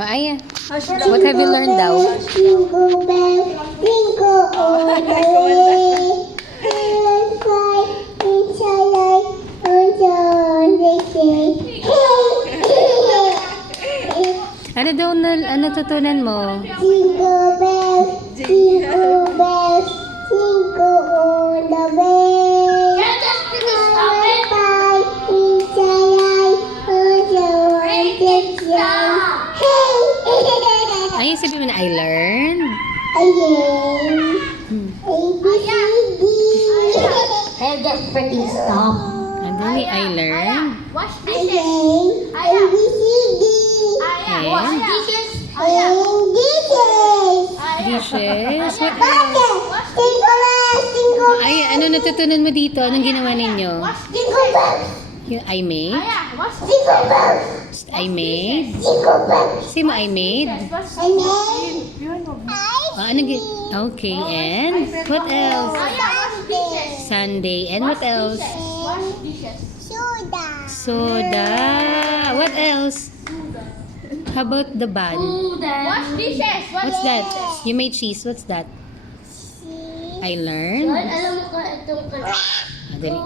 Oh, Aya, what have you learned daw? Jingle bells, jingle all the way. And fly in childlike on the sleigh. Ano daw natutunan mo? Jingle bells, jingle bells, jingle all the way. And fly in childlike on the sleigh. Ay, sabi mo na, I learned. Again. A, B, C, D. Hey, just freaking stop. Ano ni I learned? Wash dishes. Again. A, B, C, D. And? Wash dishes. And dishes. Dishes? What else? Bucket. Jingle bells, jingle Ay, ano natutunan mo dito? Anong ginawa ninyo? Wash jingle bells, Yung I made? Wash jingle bells, I made? jingle bells. Say mo I made? Wash And then, Oh, okay, and? What else? wash dishes. Sunday. And what else? Wash dishes. soda. Soda. What else? How about the bun? Wash dishes. What's that? You made cheese. What's that? I learned. Alam mo ka itong Ah, dali.